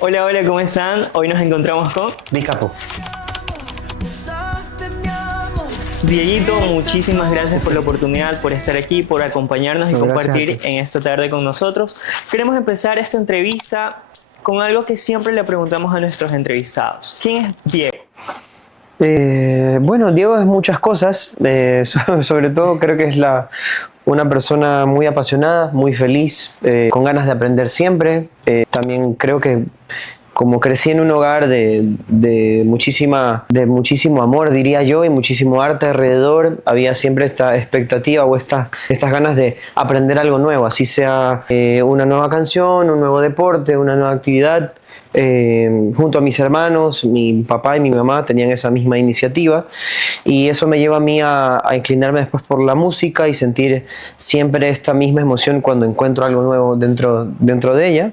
Hola, hola, ¿cómo están? Hoy nos encontramos con Di Capo. Dieguito. Muchísimas gracias por la oportunidad, por estar aquí, por acompañarnos y No, gracias a compartir ti. en esta tarde con nosotros. Queremos empezar esta entrevista con algo que siempre le preguntamos a nuestros entrevistados. ¿Quién es Diego? Bueno, Diego es muchas cosas, sobre todo creo que es una persona muy apasionada, muy feliz, con ganas de aprender siempre. También creo que como crecí en un hogar de muchísimo amor, diría yo, y muchísimo arte alrededor, había siempre esta expectativa o estas ganas de aprender algo nuevo, así sea una nueva canción, un nuevo deporte, una nueva actividad. Junto a mis hermanos, mi papá y mi mamá tenían esa misma iniciativa y eso me lleva a mí a inclinarme después por la música y sentir siempre esta misma emoción cuando encuentro algo nuevo dentro de ella.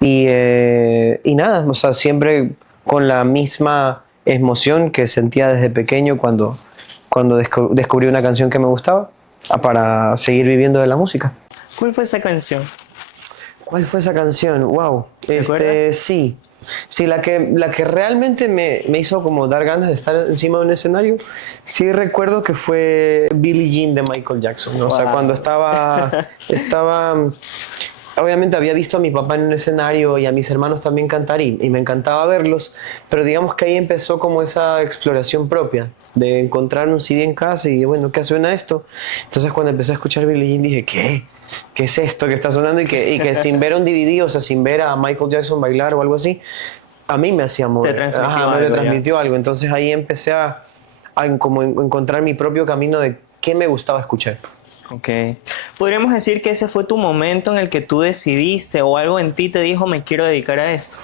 Y nada, o sea, siempre con la misma emoción que sentía desde pequeño cuando descubrí una canción que me gustaba para seguir viviendo de la música. ¿Cuál fue esa canción? ¿Cuál fue esa canción? Wow. ¿Te acuerdas? Sí. Sí, la que realmente me hizo como dar ganas de estar encima de un escenario, sí recuerdo que fue Billie Jean de Michael Jackson, ¿no? O sea, cuando Wow. estaba, obviamente había visto a mi papá en un escenario y a mis hermanos también cantar y me encantaba verlos, pero digamos que ahí empezó como esa exploración propia de encontrar un CD en casa y bueno, ¿qué suena esto? Entonces cuando empecé a escuchar Billie Jean dije, ¿qué? ¿Qué es esto que está sonando? Y que sin ver un DVD, o sea, sin ver a Michael Jackson bailar o algo así, a mí me hacía Te mover, ajá, transmitió me algo ya. transmitió algo. Entonces ahí empecé como encontrar mi propio camino de qué me gustaba escuchar. Ok. Podríamos decir que ese fue tu momento en el que tú decidiste o algo en ti te dijo me quiero dedicar a esto.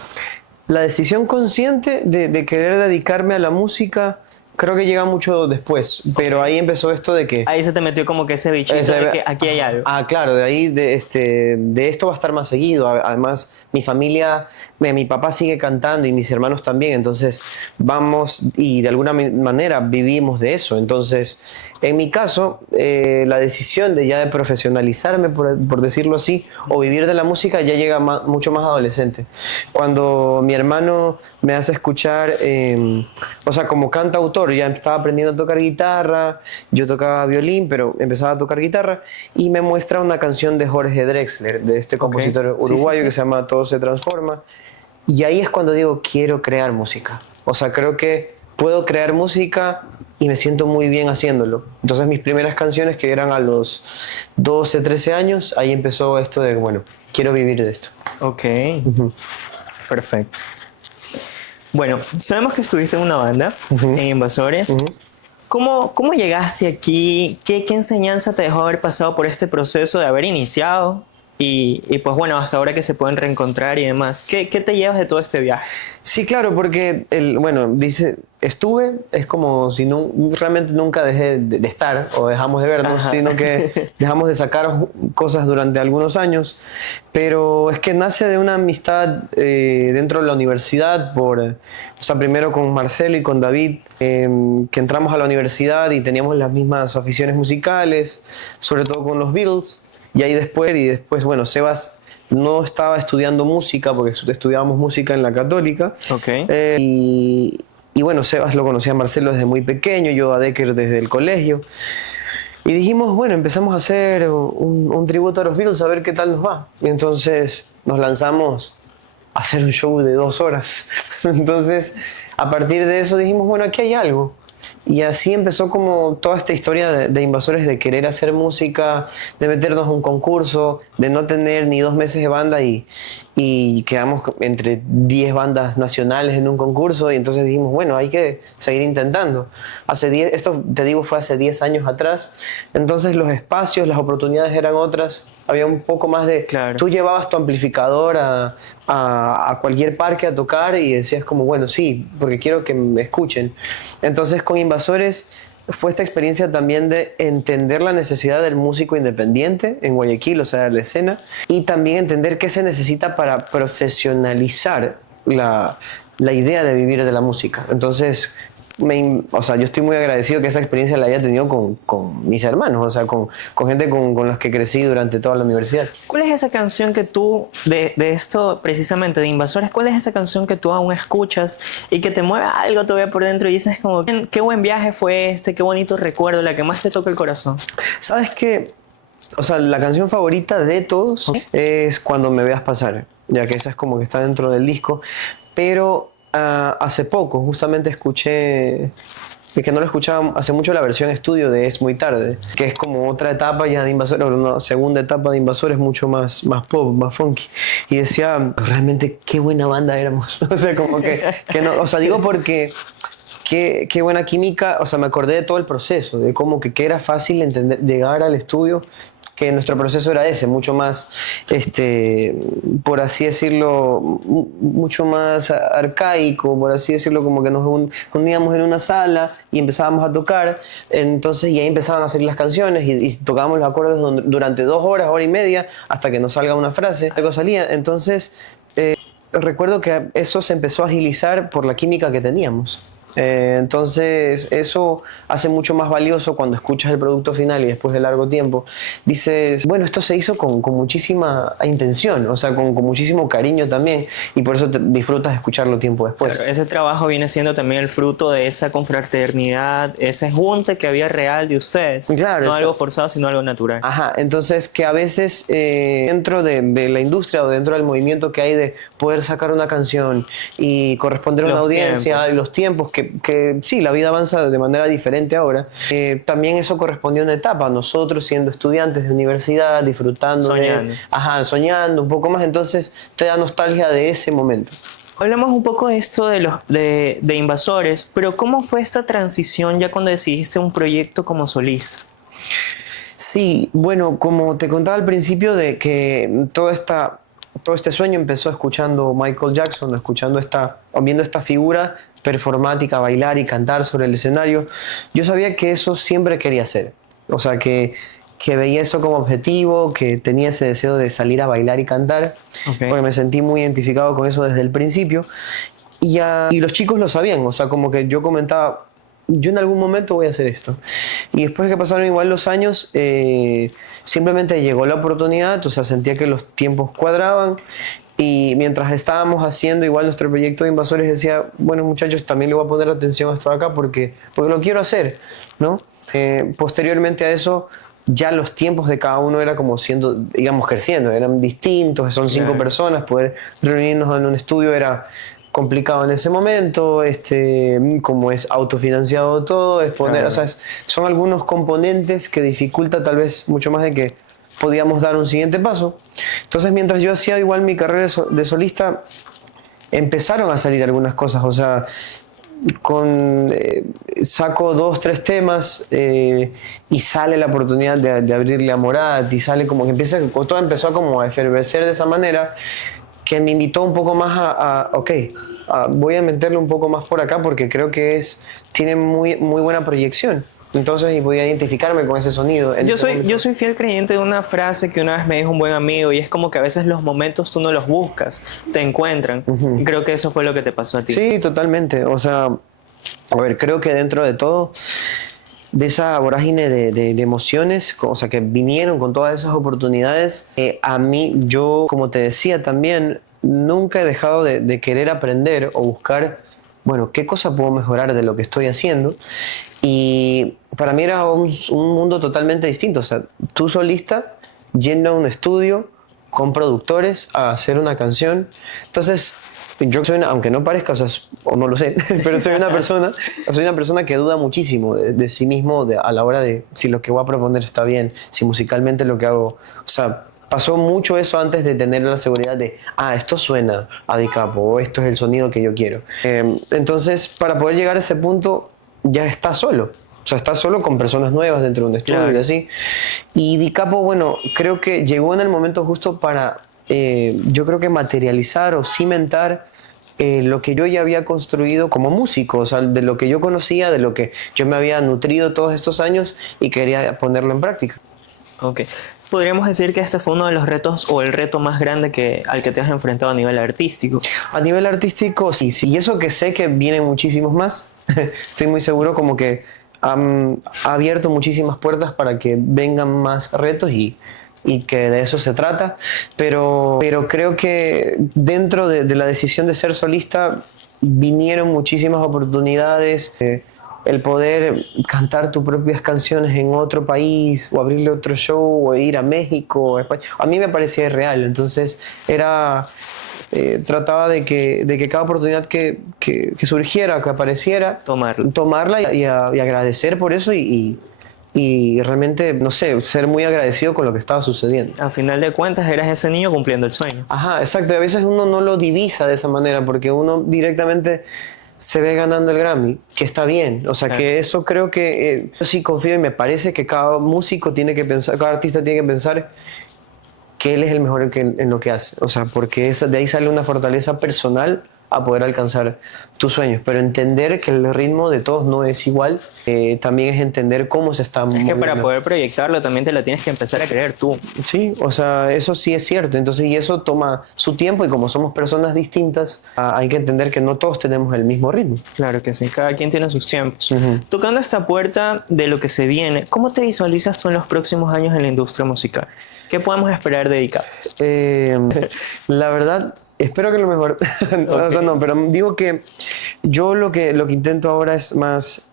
La decisión consciente de querer dedicarme a la música creo que llega mucho después, Ok. pero ahí empezó esto de que Ahí se te metió como que ese bichito de que aquí hay algo. Claro, de ahí de esto va a estar más seguido. Además, mi familia, mi papá sigue cantando y mis hermanos también, entonces vamos y de alguna manera vivimos de eso. Entonces, en mi caso, la decisión de ya de profesionalizarme, por decirlo así, o vivir de la música ya llega mucho más adolescente. Cuando mi hermano me hace escuchar, o sea, como cantautor, ya estaba aprendiendo a tocar guitarra, yo tocaba violín, pero empezaba a tocar guitarra y me muestra una canción de Jorge Drexler, de este Ok. compositor Sí, sí, uruguayo que sí. se llama Todo se transforma. Y ahí es cuando digo, quiero crear música. O sea, creo que puedo crear música y me siento muy bien haciéndolo. Entonces mis primeras canciones que eran a los 12 13 años, ahí empezó esto de, bueno, quiero vivir de esto. Ok. Perfecto. Bueno, sabemos que estuviste en una banda, Ujú, en Invasores. ujú. ¿Cómo llegaste aquí? ¿Qué enseñanza te dejó haber pasado por este proceso de haber iniciado? Y pues bueno, hasta ahora que se pueden reencontrar y demás. ¿Qué te llevas de todo este viaje? Sí, claro, porque bueno, dice, estuve, es como si realmente nunca dejé de estar o dejamos de vernos, Ajá. sino que dejamos de sacar cosas durante algunos años, pero es que nace de una amistad dentro de la universidad, o sea, primero con Marcelo y con David, que entramos a la universidad y teníamos las mismas aficiones musicales, sobre todo con los Beatles, y después, bueno, Sebas no estaba estudiando música porque estudiábamos música en la católica. Ok. Y bueno, Sebas lo conocía a Marcelo desde muy pequeño, yo a Decker desde el colegio. Y dijimos, bueno, empezamos a hacer un tributo a los Beatles a ver qué tal nos va. Y entonces nos lanzamos a hacer un show de 2 horas. Entonces, a partir de eso dijimos, bueno, aquí hay algo. Y así empezó como toda esta historia de Invasores, de querer hacer música, de meternos a un concurso, de no tener ni 2 meses de banda y quedamos entre 10 bandas nacionales en un concurso y entonces dijimos, bueno, hay que seguir intentando. Esto te digo fue hace 10 años atrás, entonces los espacios, las oportunidades eran otras, había un poco más de, Claro. tú llevabas tu amplificador a cualquier parque a tocar y decías como, bueno, sí, porque quiero que me escuchen. Entonces con Invasores fue esta experiencia también de entender la necesidad del músico independiente en Guayaquil, o sea, la escena, y también entender qué se necesita para profesionalizar la idea de vivir de la música. Entonces, o sea, yo estoy muy agradecido que esa experiencia la haya tenido con mis hermanos, o sea, con gente con los que crecí durante toda la universidad. ¿Cuál es esa canción que tú, de esto precisamente, de Invasores, cuál es esa canción que tú aún escuchas y que te mueve algo todavía por dentro y dices como, qué buen viaje fue este, qué bonito recuerdo, la que más te toca el corazón? ¿Sabes qué? O sea, la canción favorita de todos es Cuando me veas pasar, ya que esa es como que está dentro del disco, pero hace poco justamente escuché, es que no lo escuchaba hace mucho, la versión estudio de Es Muy Tarde, que es como otra etapa ya de Invasores, una segunda etapa de Invasores mucho más pop, más funky. Y decía, realmente qué buena banda éramos. O sea, como que no, o sea, digo porque qué buena química, o sea, me acordé de todo el proceso, de cómo que era fácil entender, llegar al estudio, que nuestro proceso era ese, mucho más, por así decirlo, mucho más arcaico, por así decirlo, como que nos uníamos en una sala y empezábamos a tocar, entonces y ahí empezaban a salir las canciones y tocábamos los acordes durante 2 horas, hora y media, hasta que nos salga una frase, algo salía, entonces recuerdo que eso se empezó a agilizar por la química que teníamos. Entonces eso hace mucho más valioso cuando escuchas el producto final y después de largo tiempo dices, bueno, esto se hizo con muchísima intención, o sea, con muchísimo cariño también, y por eso disfrutas de escucharlo tiempo después. Claro, ese trabajo viene siendo también el fruto de esa confraternidad, ese junte que había real de ustedes. Claro, no algo forzado, sino algo natural. Ajá, entonces que a veces dentro de la industria o dentro del movimiento que hay de poder sacar una canción y corresponder a una audiencia y los tiempos que sí, la vida avanza de manera diferente ahora. También eso correspondió a una etapa, nosotros siendo estudiantes de universidad, disfrutando, soñando. Soñando un poco más, entonces te da nostalgia de ese momento. Hablamos un poco de esto de Invasores, pero ¿cómo fue esta transición ya cuando decidiste un proyecto como solista? Sí, bueno, como te contaba al principio de que todo este sueño empezó escuchando Michael Jackson, viendo esta figura performática, bailar y cantar sobre el escenario. Yo sabía que eso siempre quería hacer, o sea, que veía eso como objetivo, que tenía ese deseo de salir a bailar y cantar, porque me sentí muy identificado con eso desde el principio, y los chicos lo sabían, o sea, como que yo comentaba, yo en algún momento voy a hacer esto. Y después que pasaron igual los años, simplemente llegó la oportunidad, o sea, sentía que los tiempos cuadraban. Y mientras estábamos haciendo igual nuestro proyecto de Invasores, decía, bueno muchachos, también le voy a poner atención a esto de acá porque lo quiero hacer, ¿no? Posteriormente a eso, ya los tiempos de cada uno era como siendo, digamos, creciendo, eran distintos, son 5 personas, poder reunirnos en un estudio era complicado en ese momento, como es autofinanciado todo, es poner, o sea, son algunos componentes que dificulta tal vez mucho más de que podíamos dar un siguiente paso. Entonces, mientras yo hacía igual mi carrera de solista, empezaron a salir algunas cosas, o sea, saco 2, 3 temas y sale la oportunidad de abrirle a Morat y sale como que todo empezó como a efervecer de esa manera, que me invitó un poco más voy a meterle un poco más por acá porque creo que tiene muy buena proyección. Entonces, y podía identificarme con ese sonido. Yo soy fiel creyente de una frase que una vez me dijo un buen amigo, y es como que a veces los momentos tú no los buscas, te encuentran. Y creo que eso fue lo que te pasó a ti. Sí, totalmente. O sea, a ver, creo que dentro de todo, de esa vorágine de emociones, o sea, que vinieron con todas esas oportunidades, a mí, yo, como te decía también, nunca he dejado de querer aprender o buscar, bueno, qué cosa puedo mejorar de lo que estoy haciendo. Y para mí era un mundo totalmente distinto. O sea, tú solista, yendo a un estudio con productores a hacer una canción. Entonces, yo soy aunque no parezca, o no lo sé, pero soy una persona que duda muchísimo de sí mismo a la hora de si lo que voy a proponer está bien, si musicalmente lo que hago. O sea, pasó mucho eso antes de tener la seguridad de, esto suena a Di Capo, o esto es el sonido que yo quiero. Entonces, para poder llegar a ese punto, ya está solo. O sea, está solo con personas nuevas dentro de un estudio y así. Y Di Capo, bueno, creo que llegó en el momento justo para, yo creo que materializar o cimentar lo que yo ya había construido como músico, o sea, de lo que yo conocía, de lo que yo me había nutrido todos estos años y quería ponerlo en práctica. Ok. Podríamos decir que este fue uno de los retos o el reto más grande al que te has enfrentado a nivel artístico. A nivel artístico, sí. Y eso que sé que vienen muchísimos más, Estoy muy seguro como que ha abierto muchísimas puertas para que vengan más retos y que de eso se trata, pero creo que dentro de la decisión de ser solista vinieron muchísimas oportunidades, el poder cantar tus propias canciones en otro país o abrirle otro show o ir a México o a España, a mí me parecía irreal, entonces trataba de que cada oportunidad que surgiera, que apareciera, tomarla y agradecer por eso y realmente, no sé, ser muy agradecido con lo que estaba sucediendo. A final de cuentas, eras ese niño cumpliendo el sueño. Ajá, exacto. Y a veces uno no lo divisa de esa manera porque uno directamente se ve ganando el Grammy, que está bien. O sea, que eso creo que yo sí confío y me parece que cada músico tiene que pensar, cada artista tiene que pensar que él es el mejor en lo que hace. O sea, porque de ahí sale una fortaleza personal a poder alcanzar tus sueños. Pero entender que el ritmo de todos no es igual, también es entender cómo se está moviendo. Es que para poder proyectarlo también te la tienes que empezar a creer tú. Sí, o sea, eso sí es cierto. Entonces, y eso toma su tiempo y como somos personas distintas, hay que entender que no todos tenemos el mismo ritmo. Claro que sí, cada quien tiene sus tiempos. Tocando esta puerta de lo que se viene, ¿cómo te visualizas tú en los próximos años en la industria musical? ¿Qué podemos esperar de Dicap? La verdad, espero que lo mejor. O sea, no, pero digo que yo lo que intento ahora es más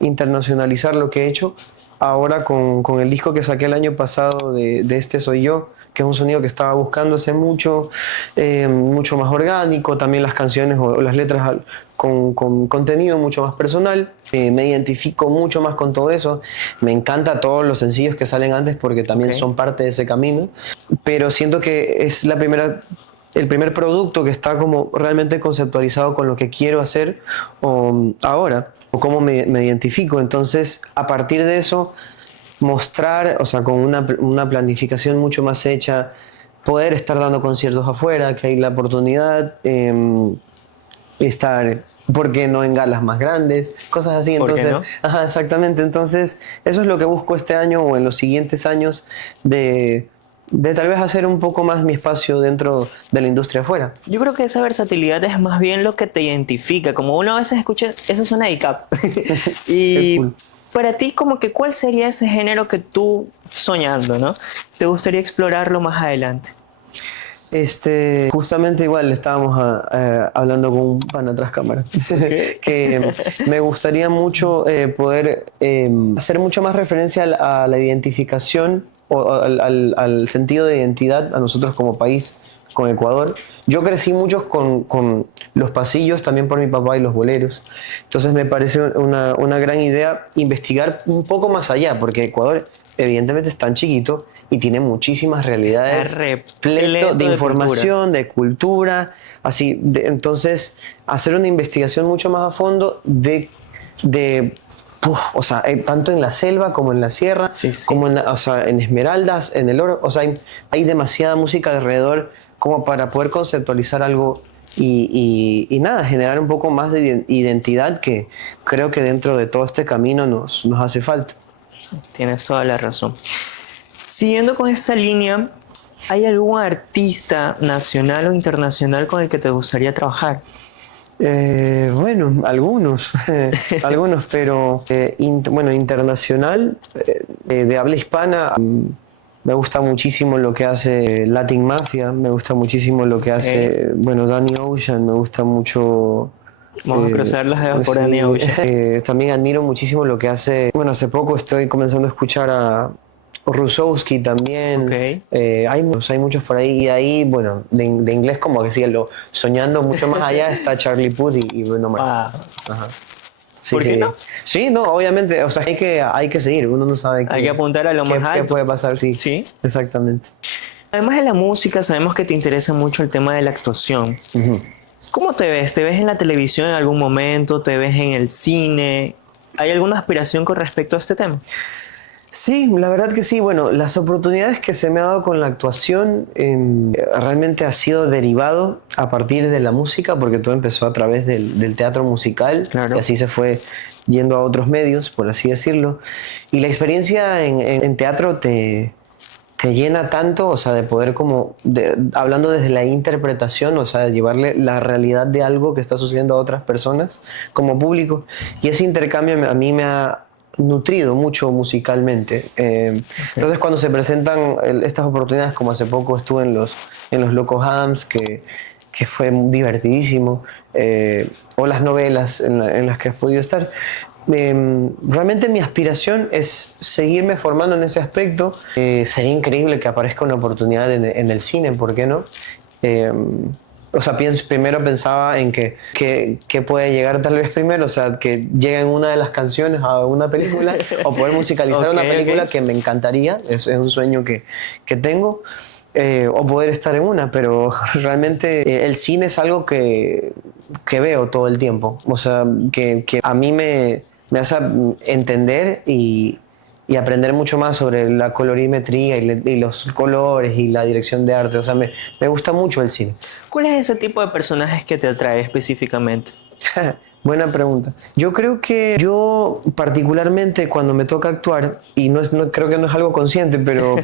internacionalizar lo que he hecho. Ahora con el disco que saqué el año pasado de Este Soy Yo, que es un sonido que estaba buscándose mucho, mucho más orgánico, también las canciones o las letras con contenido mucho más personal, me identifico mucho más con todo eso, me encanta todos los sencillos que salen antes porque también son parte de ese camino, pero siento que es el primer producto que está como realmente conceptualizado con lo que quiero hacer ahora, o cómo me identifico. Entonces, a partir de eso, mostrar, o sea, con una planificación mucho más hecha, poder estar dando conciertos afuera, que hay la oportunidad, estar, ¿por qué no en galas más grandes? Cosas así. Entonces, ¿por qué no? Ajá, exactamente. Entonces, eso es lo que busco este año o en los siguientes años de tal vez hacer un poco más mi espacio dentro de la industria afuera. Yo creo que esa versatilidad es más bien lo que te identifica. Como uno a veces escucha, eso suena a Dicap. Y Cool. para ti, como que, ¿cuál sería ese género que tú, soñando, ¿no? te gustaría explorarlo más adelante? Justamente igual estábamos hablando con un pan atrás cámara que me gustaría mucho poder hacer mucho más referencia a la identificación o al sentido de identidad a nosotros como país con Ecuador. Yo crecí mucho con los pasillos también por mi papá y los boleros, entonces me parece una gran idea investigar un poco más allá porque Ecuador evidentemente es tan chiquito y tiene muchísimas realidades, Está repleto de información, de cultura, así. Entonces, hacer una investigación mucho más a fondo o sea, tanto en la selva como en la sierra, Sí, sí. como o sea, en Esmeraldas, en el oro. O sea, hay demasiada música alrededor como para poder conceptualizar algo y nada, generar un poco más de identidad que creo que dentro de todo este camino nos hace falta. Tienes toda la razón. Siguiendo con esta línea, ¿hay algún artista nacional o internacional con el que te gustaría trabajar? Bueno, algunos, pero bueno, internacional, de habla hispana, me gusta muchísimo lo que hace Latin Mafia, me gusta muchísimo lo que hace, bueno, Danny Ocean, me gusta mucho. Vamos a cruzar los dedos por Sí, Danny Ocean. también admiro muchísimo lo que hace, bueno, hace poco estoy comenzando a escuchar a Rusowski también. Ok. Hay muchos por ahí. Y de ahí, bueno, de inglés como que sigue soñando mucho más allá está Charlie Puth y Bruno Mars. Ajá. Sí, ¿Por qué no? Sí, no, obviamente, o sea, hay que seguir, uno no sabe Hay que apuntar a lo más qué alto. puede pasar, sí. Sí. Exactamente. Además de la música, sabemos que te interesa mucho el tema de la actuación. Ujú. ¿Cómo te ves? ¿Te ves en la televisión en algún momento? ¿Te ves en el cine? ¿Hay alguna aspiración con respecto a este tema? Sí, la verdad que sí. Bueno, las oportunidades que se me ha dado con la actuación realmente ha sido derivado a partir de la música, porque todo empezó a través del teatro musical, Claro. y así se fue yendo a otros medios, por así decirlo. Y la experiencia en teatro te te llena tanto, o sea, de poder como, hablando desde la interpretación, o sea, de llevarle la realidad de algo que está sucediendo a otras personas como público. Y ese intercambio a mí me ha nutrido mucho musicalmente. Okay. Entonces, cuando se presentan estas oportunidades, como hace poco estuve en los Locos Adams, que fue divertidísimo, o las novelas en las que has podido estar. Realmente mi aspiración es seguirme formando en ese aspecto. Sería increíble que aparezca una oportunidad en el cine, ¿por qué no? Eh, o sea, primero pensaba en que puede llegar tal vez primero, o sea, que llegue en una de las canciones a una película o poder musicalizar una película que me encantaría, es un sueño que tengo. O poder estar en una, pero realmente el cine es algo que veo todo el tiempo, o sea, que a mí me hace entender y aprender mucho más sobre la colorimetría y los colores y la dirección de arte, o sea, me gusta mucho el cine. ¿Cuál es ese tipo de personajes que te atrae específicamente? Buena pregunta. Yo creo que yo particularmente cuando me toca actuar, y creo que no es algo consciente, pero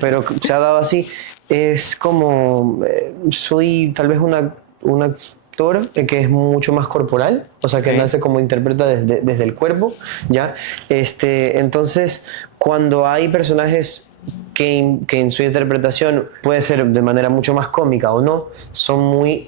se ha dado así, es como soy tal vez un actor que es mucho más corporal, o sea que Okay. nace como interpreta desde el cuerpo, ¿ya? Entonces, cuando hay personajes que en su interpretación puede ser de manera mucho más cómica o no, son muy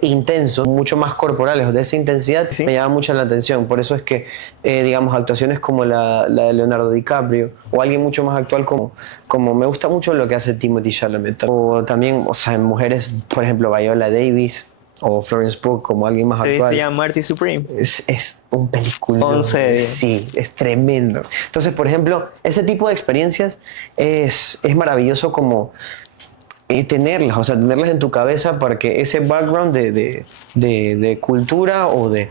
intensos, mucho más corporales, de esa intensidad Sí. me llama mucho la atención. Por eso es que, digamos, actuaciones como la de Leonardo DiCaprio o alguien mucho más actual como me gusta mucho lo que hace Timothée Chalamet. O también, o sea, en mujeres, por ejemplo, Viola Davis o Florence Pugh como alguien más ¿Te viste actual. ya Marty Supreme? Es un película, 11 de 10. sí, es tremendo. Entonces, por ejemplo, ese tipo de experiencias es maravilloso como tenerlas, o sea, tenerlas en tu cabeza para que ese background de cultura o de,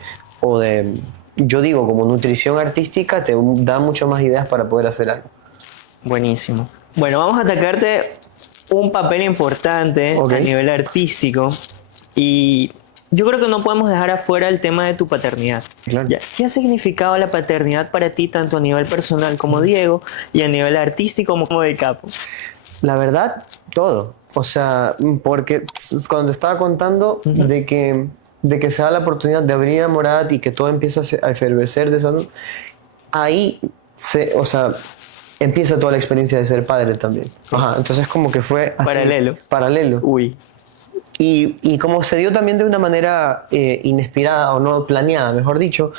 yo digo, como nutrición artística, te da mucho más ideas para poder hacer algo. Buenísimo. Bueno, vamos a atacarte un papel importante Ok, a nivel artístico y yo creo que no podemos dejar afuera el tema de tu paternidad. claro. Ya, ¿qué ha significado la paternidad para ti tanto a nivel personal como Diego y a nivel artístico como de Capo? La verdad, todo. O sea, porque cuando te estaba contando Ujú. de que se da la oportunidad de abrir a Morat y que todo empieza a efervecer de salud, ahí o sea, empieza toda la experiencia de ser padre también. Ajá, entonces como que fue así, Paralelo. paralelo. Uy, Y como se dio también de una manera inesperada o no planeada, mejor dicho,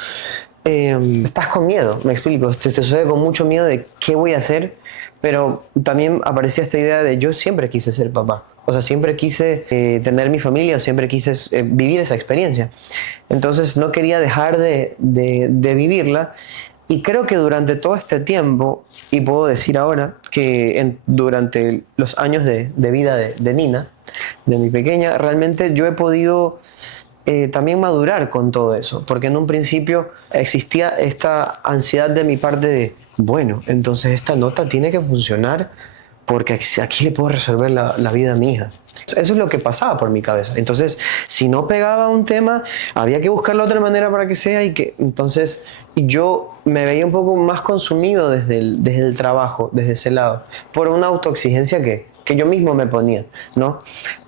estás con miedo, me explico, te sucede con mucho miedo de qué voy a hacer, pero también aparecía esta idea de yo siempre quise ser papá, o sea, siempre quise tener mi familia, siempre quise vivir esa experiencia. Entonces no quería dejar de vivirla y creo que durante todo este tiempo, y puedo decir ahora que durante los años de vida de Nina, de mi pequeña, realmente yo he podido también madurar con todo eso, porque en un principio existía esta ansiedad de mi parte de, bueno, entonces esta nota tiene que funcionar porque aquí le puedo resolver la vida a mi hija. Eso es lo que pasaba por mi cabeza. Entonces, si no pegaba un tema, había que buscar la otra manera para que sea y que entonces yo me veía un poco más consumido desde el trabajo, desde ese lado, por una autoexigencia que yo mismo me ponía, ¿no?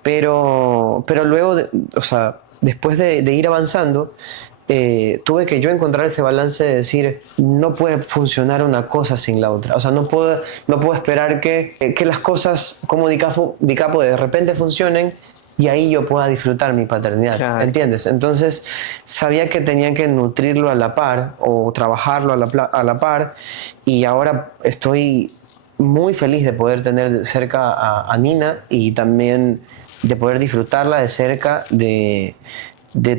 Pero luego, o sea, después de ir avanzando, tuve que yo encontrar ese balance de decir, no puede funcionar una cosa sin la otra. O sea, no puedo esperar que las cosas como Dicapo de repente funcionen y ahí yo pueda disfrutar mi paternidad, claro. ¿entiendes? Entonces sabía que tenía que nutrirlo a la par o trabajarlo a la par y ahora estoy muy feliz de poder tener de cerca a Nina y también de poder disfrutarla de cerca de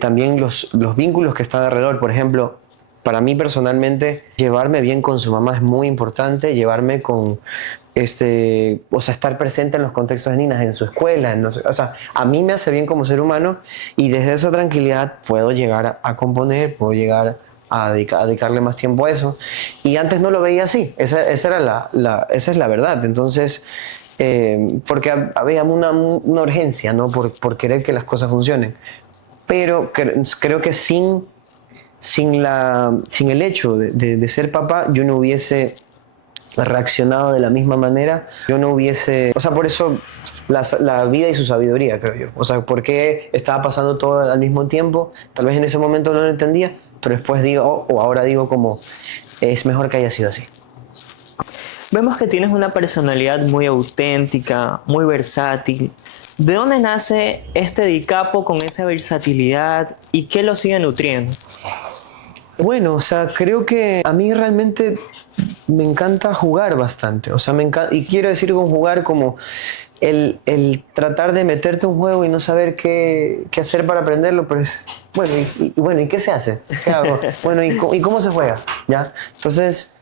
también los vínculos que están alrededor. Por ejemplo, para mí personalmente, llevarme bien con su mamá es muy importante, llevarme con, o sea, estar presente en los contextos de Nina, en su escuela, o sea, a mí me hace bien como ser humano y desde esa tranquilidad puedo llegar a componer, puedo llegar a dedicarle más tiempo a eso. Y antes no lo veía así, esa era esa es la verdad. Entonces, porque había una urgencia, ¿no? Por querer que las cosas funcionen. Pero creo que sin el hecho de ser papá, yo no hubiese reaccionado de la misma manera, yo no hubiese... O sea, por eso la vida y su sabiduría, creo yo. O sea, por qué estaba pasando todo al mismo tiempo. Tal vez en ese momento no lo entendía, pero después digo, o ahora digo como, es mejor que haya sido así. Vemos que tienes una personalidad muy auténtica, muy versátil. ¿De dónde nace este Di-Capo con esa versatilidad y qué lo sigue nutriendo? Bueno, o sea, creo que a mí realmente me encanta jugar bastante. O sea, me encanta, y quiero decir con jugar como el tratar de meterte en un juego y no saber qué hacer para aprenderlo, pero es, bueno, bueno, ¿y qué se hace? ¿Qué hago? Bueno, ¿y cómo se juega? ¿Ya? Entonces,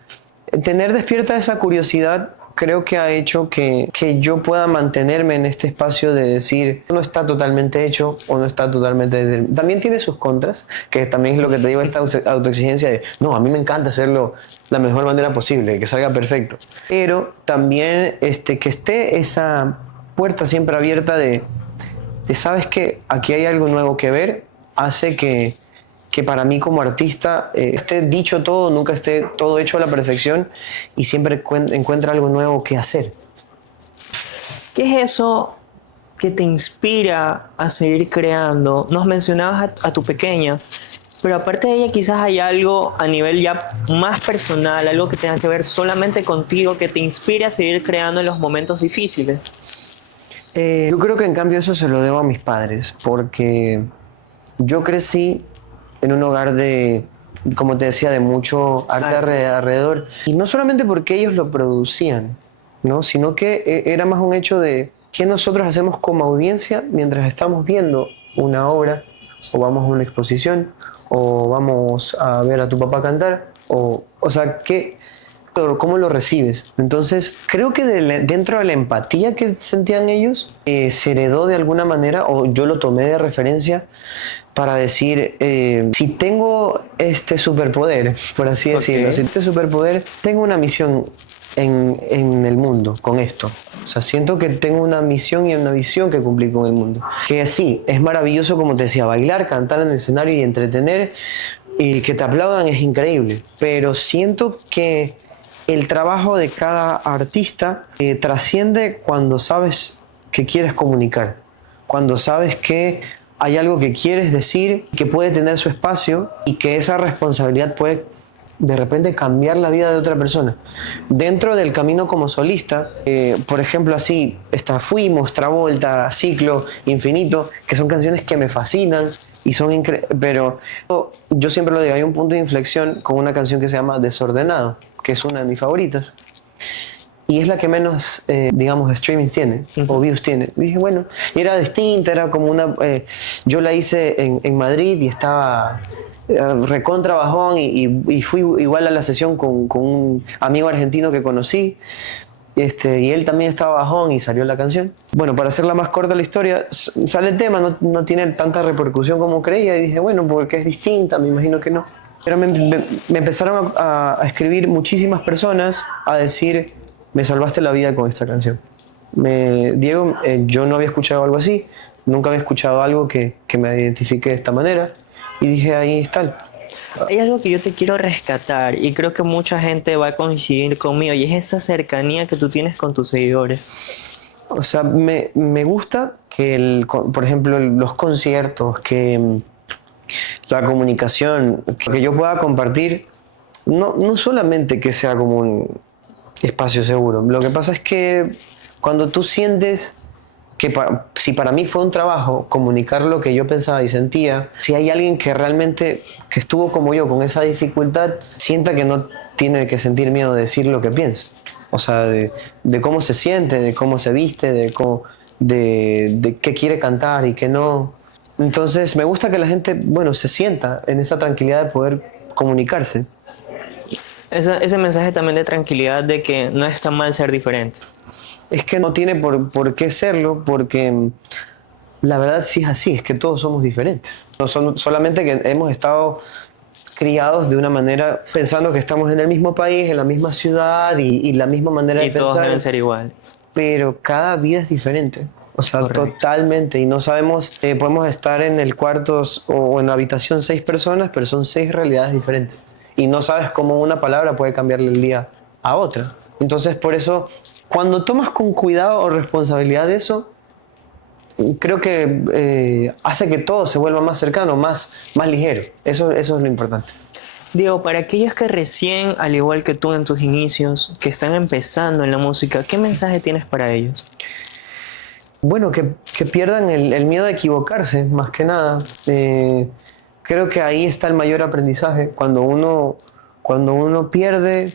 tener despierta esa curiosidad creo que ha hecho que yo pueda mantenerme en este espacio de decir, no está totalmente hecho o no está totalmente... También tiene sus contras, que también es lo que te digo, esta autoexigencia de, no, a mí me encanta hacerlo la mejor manera posible, que salga perfecto. Pero también que esté esa puerta siempre abierta de sabes que aquí hay algo nuevo que ver, hace que para mí como artista esté dicho todo, nunca esté todo hecho a la perfección y siempre encuentra algo nuevo que hacer. ¿Qué es eso que te inspira a seguir creando? Nos mencionabas a tu pequeña, pero aparte de ella quizás hay algo a nivel ya más personal, algo que tenga que ver solamente contigo, que te inspire a seguir creando en los momentos difíciles. Yo creo que en cambio eso se lo debo a mis padres, porque yo crecí en un hogar de, como te decía, de mucho arte alrededor. Y no solamente porque ellos lo producían, ¿no? Sino que era más un hecho de qué nosotros hacemos como audiencia mientras estamos viendo una obra, o vamos a una exposición, o vamos a ver a tu papá cantar, o sea, ¿cómo lo recibes? Entonces, creo que dentro de la empatía que sentían ellos, se heredó de alguna manera, o yo lo tomé de referencia, para decir, si tengo este superpoder, por así decirlo, si este superpoder, tengo una misión en el mundo con esto. O sea, siento que tengo una misión y una visión que cumplir con el mundo. Que sí, es maravilloso, como te decía, bailar, cantar en el escenario y entretener, y que te aplaudan es increíble. Pero siento que el trabajo de cada artista trasciende cuando sabes que quieres comunicar, cuando sabes que hay algo que quieres decir, que puede tener su espacio y que esa responsabilidad puede de repente cambiar la vida de otra persona. Dentro del camino como solista, por ejemplo, así, Fuimos, Travolta, Ciclo, Infinito, que son canciones que me fascinan y son pero yo siempre lo digo, hay un punto de inflexión con una canción que se llama Desordenado, que es una de mis favoritas. Y es la que menos, digamos, streamings tiene, o views tiene. Y dije, bueno, y era distinta, era como una... yo la hice en Madrid y estaba recontra bajón y fui igual a la sesión con un amigo argentino que conocí. Y él también estaba bajón y salió la canción. Bueno, para hacerla más corta la historia, sale el tema, no tiene tanta repercusión como creía. Y dije, bueno, porque es distinta, me imagino que no. Pero me empezaron a escribir muchísimas personas a decir... me salvaste la vida con esta canción. Diego, yo no había escuchado algo así, nunca había escuchado algo que me identifique de esta manera, y dije, ahí está. Hay algo que yo te quiero rescatar y creo que mucha gente va a coincidir conmigo, y es esa cercanía que tú tienes con tus seguidores. O sea, me gusta que, por ejemplo, los conciertos, que la comunicación, que yo pueda compartir, no solamente que sea como un espacio seguro. Lo que pasa es que cuando tú sientes que si para mí fue un trabajo comunicar lo que yo pensaba y sentía, si hay alguien que realmente que estuvo como yo con esa dificultad, sienta que no tiene que sentir miedo de decir lo que piensa. O sea, de cómo se siente, de cómo se viste, de qué quiere cantar y qué no. Entonces me gusta que la gente, bueno, se sienta en esa tranquilidad de poder comunicarse. Ese mensaje también de tranquilidad de que no es tan mal ser diferente. Es que no tiene por qué serlo, porque la verdad sí es así, es que todos somos diferentes. No solamente que hemos estado criados de una manera pensando que estamos en el mismo país, en la misma ciudad y la misma manera de pensar. Y todos deben ser iguales. Pero cada vida es diferente. O sea, correcto. Totalmente. Y no sabemos, podemos estar en el cuarto o en la habitación 6 personas, pero son 6 realidades diferentes. Y no sabes cómo una palabra puede cambiarle el día a otra. Entonces, por eso, cuando tomas con cuidado o responsabilidad de eso, creo que hace que todo se vuelva más cercano, más ligero. Eso es lo importante. Diego, para aquellos que recién, al igual que tú en tus inicios, que están empezando en la música, ¿qué mensaje tienes para ellos? Bueno, que pierdan el miedo de equivocarse, más que nada. Creo que ahí está el mayor aprendizaje. Cuando uno pierde,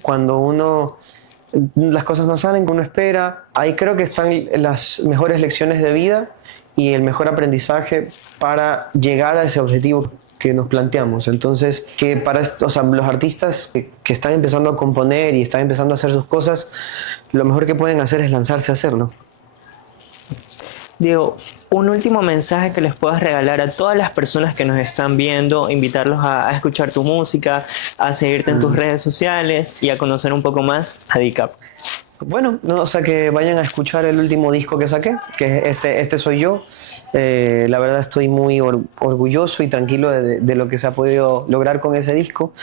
las cosas no salen como uno espera, ahí creo que están las mejores lecciones de vida y el mejor aprendizaje para llegar a ese objetivo que nos planteamos. Entonces, que los artistas que están empezando a componer y están empezando a hacer sus cosas, lo mejor que pueden hacer es lanzarse a hacerlo. Diego, un último mensaje que les puedas regalar a todas las personas que nos están viendo, invitarlos a escuchar tu música, a seguirte en tus redes sociales y a conocer un poco más a DICAP. Bueno, no, o sea, que vayan a escuchar el último disco que saqué, que es Este Soy Yo. La verdad estoy muy orgulloso y tranquilo de lo que se ha podido lograr con ese disco.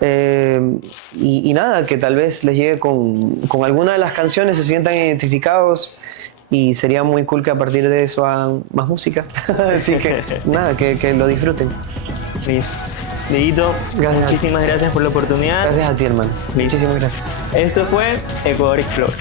Y nada, que tal vez les llegue con alguna de las canciones, se sientan identificados. Y sería muy cool que a partir de eso hagan más música. Así que nada, que lo disfruten. Listo. Dieguito, muchísimas gracias por la oportunidad. Gracias a ti, hermano. Muchísimas gracias. Esto fue Ecuador Explore.